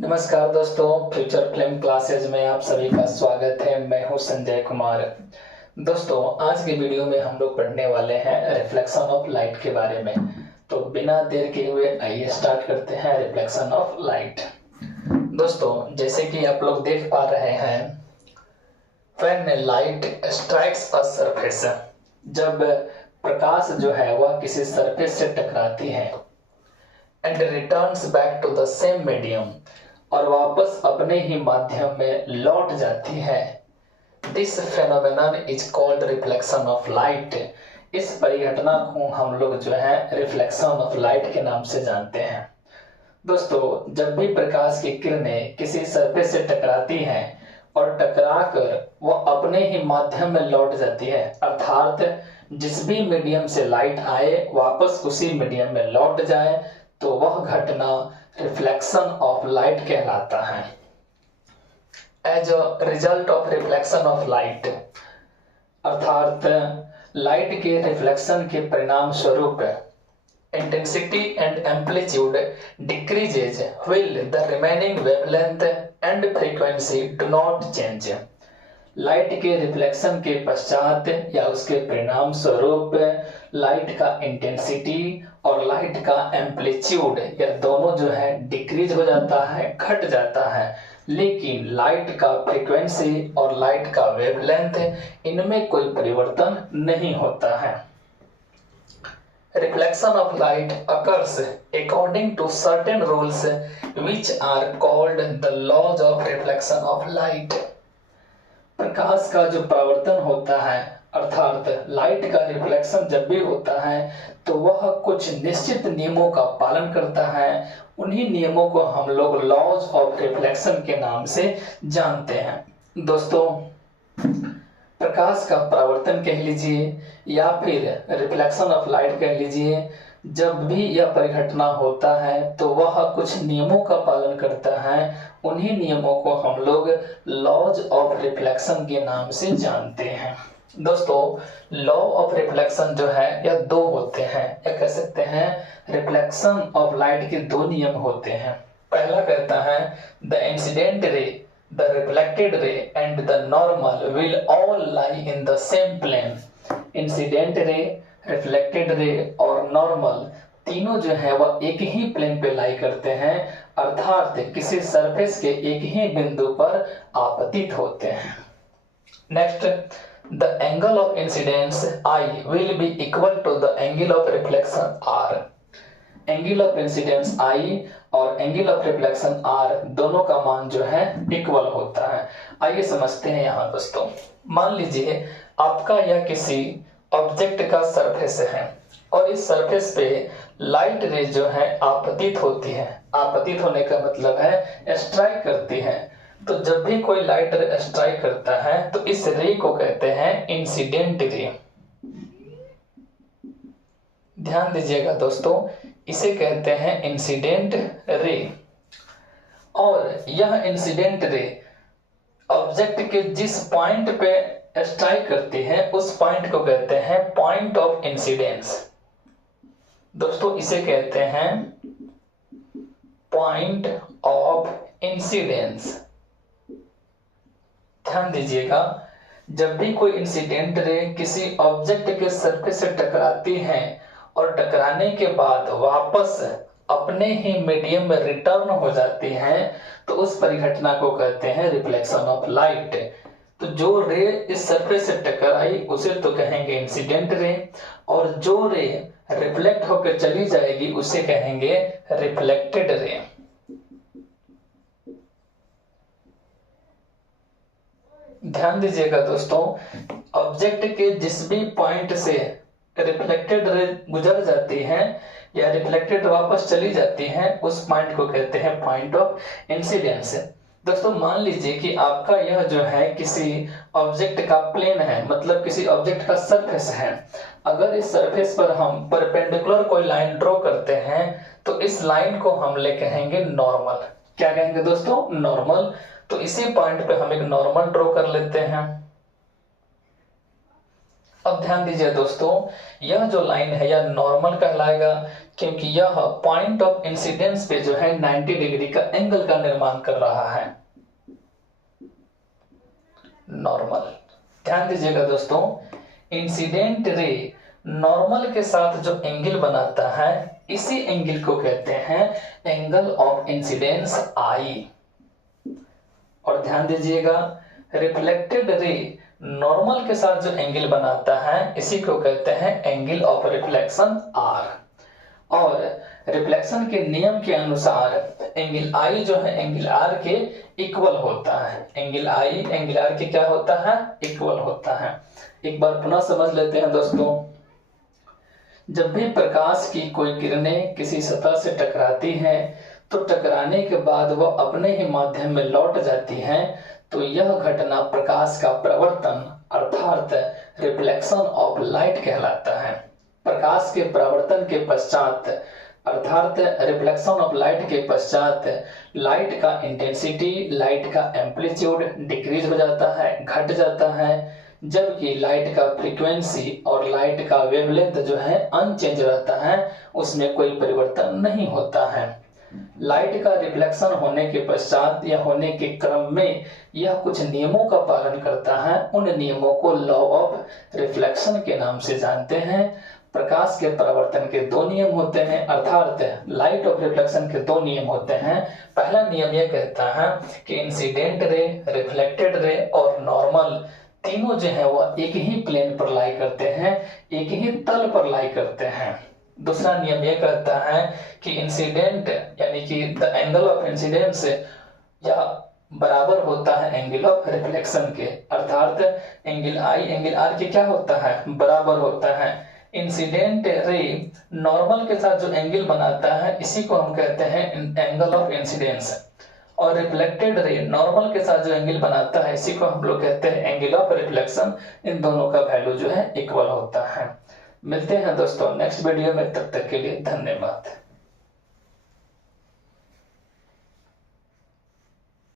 नमस्कार दोस्तों, future flame classes में आप सभी का स्वागत है। मैं हूं संजय कुमार। दोस्तों, आज की वीडियो में हम लोग पढ़ने वाले हैं रिफ्लेक्शन ऑफ लाइट के बारे में। तो बिना देर के हुए आइए स्टार्ट करते हैं रिफ्लेक्शन ऑफ लाइट। दोस्तों, जैसे कि आप लोग देख पा रहे हैं, when light strikes a surface, जब प्रकाश जो है वह किसी सरफेस से टकराती है, and returns back to the same medium, और वापस अपने ही माध्यम में लौट जाती है, this phenomenon is called reflection of light. इस परिघटना को हम लोग जो है रिफ्लेक्शन ऑफ लाइट के नाम से जानते हैं। दोस्तों, जब भी प्रकाश की किरणें किसी सरफेस से टकराती हैं और टकराकर वह अपने ही माध्यम में लौट जाती है, अर्थात जिस भी मीडियम से लाइट आए वापस उसी मीडियम में लौट जाए, तो वह घटना रिफ्लेक्शन ऑफ लाइट कहलाता है। As a result of reflection of light, अर्थात लाइट के रिफ्लेक्शन के परिणाम स्वरूप intensity and amplitude decreases while the remaining wavelength and frequency do not change. Light के रिफ्लेक्शन के पश्चात या उसके परिणाम स्वरूप लाइट का इंटेंसिटी और लाइट का एम्पलीट्यूड या दोनों जो है डिक्रीज हो जाता है, घट जाता है, लेकिन लाइट का फ्रीक्वेंसी और लाइट का वेवलेंथ इनमें कोई परिवर्तन नहीं होता है। Reflection of light occurs according to certain rules which are called the laws of reflection of light। प्रकाश का जो परावर्तन होता है, अर्थात लाइट का रिफ्लेक्शन जब भी होता है तो वह कुछ निश्चित नियमों का पालन करता है। उन्हीं नियमों को हम लोग लॉज ऑफ रिफ्लेक्शन के नाम से जानते हैं। दोस्तों, प्रकाश का परावर्तन कह लीजिए या फिर रिफ्लेक्शन ऑफ लाइट कह लीजिए, जब भी यह परिघटना होता है तो वह कुछ नियमों का पालन करता है। उन्हीं नियमों को हम लोग लॉज ऑफ रिफ्लेक्शन के नाम से जानते हैं। दोस्तों, लॉ ऑफ रिफ्लेक्शन जो है यह दो होते हैं, या कह सकते हैं रिफ्लेक्शन ऑफ लाइट के दो नियम होते हैं। पहला कहता है the incident ray, the reflected ray and the normal will all lie in the same plane. Incident ray, reflected ray और नॉर्मल तीनों जो है वह एक ही प्लेन पे लाई करते हैं, अर्थात किसी सरफेस के एक ही बिंदु पर आपतित होते हैं। Next, the angle of incidence I will be equal to the angle of reflection R। Angle of incidence I और एंगल ऑफ रिफ्लेक्शन R दोनों का मान जो है इक्वल होता है। आइए समझते हैं यहाँ दोस्तों। मान लीजिए आपका यह किसी ऑब्जेक्ट का सरफेस है और इस सरफेस पे लाइट रे जो है आपतित होती है। आपतित होने का मतलब है स्ट्राइक करती है। तो जब भी कोई लाइट रे स्ट्राइक करता है तो इस रे को कहते हैं इंसिडेंट रे। ध्यान दीजिएगा दोस्तों, इसे कहते हैं इंसिडेंट रे। और यह इंसिडेंट रे ऑब्जेक्ट के जिस पॉइंट पे स्ट्राइक करती है उस पॉइंट को कहते हैं पॉइंट ऑफ इंसिडेंस। दोस्तों, इसे कहते हैं पॉइंट ऑफ इंसिडेंस। ध्यान दीजिएगा, जब भी कोई इंसिडेंट रे किसी ऑब्जेक्ट के सरफेस से टकराती है और टकराने के बाद वापस अपने ही मीडियम में रिटर्न हो जाती है, तो उस परिघटना को कहते हैं रिफ्लेक्शन ऑफ लाइट। तो जो रे इस सरफेस से टकराई उसे तो कहेंगे इंसिडेंट रे, और जो रे रिफ्लेक्ट होकर चली जाएगी उसे कहेंगे रिफ्लेक्टेड रे। ध्यान दीजिएगा दोस्तों, ऑब्जेक्ट के जिस भी पॉइंट से रिफ्लेक्टेड रे गुजर जाती है या रिफ्लेक्टेड वापस चली जाती है उस पॉइंट को कहते हैं पॉइंट ऑफ इंसिडेंस। दोस्तों, मान लीजिए कि आपका यह जो है किसी ऑब्जेक्ट का प्लेन है, मतलब किसी ऑब्जेक्ट का सरफेस है। अगर इस सरफेस पर हम परपेंडिकुलर कोई लाइन ड्रॉ करते हैं तो इस लाइन को हम ले कहेंगे नॉर्मल। क्या कहेंगे दोस्तों? नॉर्मल। तो इसी पॉइंट पे हम एक नॉर्मल ड्रॉ कर लेते हैं। अब ध्यान दीजिए दोस्तों, यह जो लाइन है यह नॉर्मल कहलाएगा, क्योंकि यह पॉइंट ऑफ इंसिडेंस पे जो है 90 डिग्री का एंगल का निर्माण कर रहा है। नॉर्मल, ध्यान दीजिएगा दोस्तों, इंसिडेंट रे नॉर्मल के साथ जो एंगल बनाता है इसी एंगल को कहते हैं एंगल ऑफ इंसिडेंस आई। और ध्यान दीजिएगा, रिफ्लेक्टेड रे नॉर्मल के साथ जो एंगल बनाता है इसी को कहते हैं एंगल ऑफ रिफ्लेक्शन आर। और रिफ्लेक्शन के नियम के अनुसार एंगल आई जो है एंगल आर के इक्वल होता है। एंगल आई एंगल आर के क्या होता है? इक्वल होता है। एक बार पुनः समझ लेते हैं दोस्तों, जब भी प्रकाश की कोई किरणें किसी सतह से टकराती हैं तो टकराने के बाद वह अपने ही माध्यम में लौट जाती हैं, तो यह घटना प्रकाश का प्रवर्तन अर्थात रिफ्लेक्शन ऑफ लाइट कहलाता है। प्रकाश के परावर्तन के पश्चात अर्थात रिफ्लेक्शन ऑफ लाइट के पश्चात लाइट का इंटेंसिटी, लाइट का एम्पलीट्यूड डिक्रीज हो जाता है, घट जाता है, जबकि लाइट का फ्रीक्वेंसी और लाइट का वेवलेंथ जो है अनचेंज रहता है, उसमें कोई परिवर्तन नहीं होता है। लाइट का रिफ्लेक्शन होने के पश्चात या होने के क्रम में यह कुछ नियमों का पालन करता है। उन नियमों को लॉ ऑफ रिफ्लेक्शन के नाम से जानते हैं। प्रकाश के परावर्तन के दो नियम होते हैं, अर्थात लाइट ऑफ रिफ्लेक्शन के दो नियम होते हैं। पहला नियम यह कहता है कि इंसिडेंट रे, रिफ्लेक्टेड रे और नॉर्मल तीनों जो है वह एक ही प्लेन पर लाई करते हैं, एक ही तल पर लाई करते हैं। दूसरा नियम यह कहता है कि इंसिडेंट यानी कि द एंगल ऑफ इंसिडेंस या बराबर होता है एंगल ऑफ रिफ्लेक्शन के, अर्थात एंगल आई एंगल आर के क्या होता है? बराबर होता है। इंसिडेंट रे नॉर्मल के साथ जो एंगल बनाता है इसी को हम कहते हैं एंगल ऑफ इंसिडेंस, और रिफ्लेक्टेड रे नॉर्मल के साथ जो एंगल बनाता है इसी को हम लोग कहते हैं एंगल ऑफ रिफ्लेक्शन। इन दोनों का वैल्यू जो है इक्वल होता है। मिलते हैं दोस्तों नेक्स्ट वीडियो में, तब तक के लिए धन्यवाद।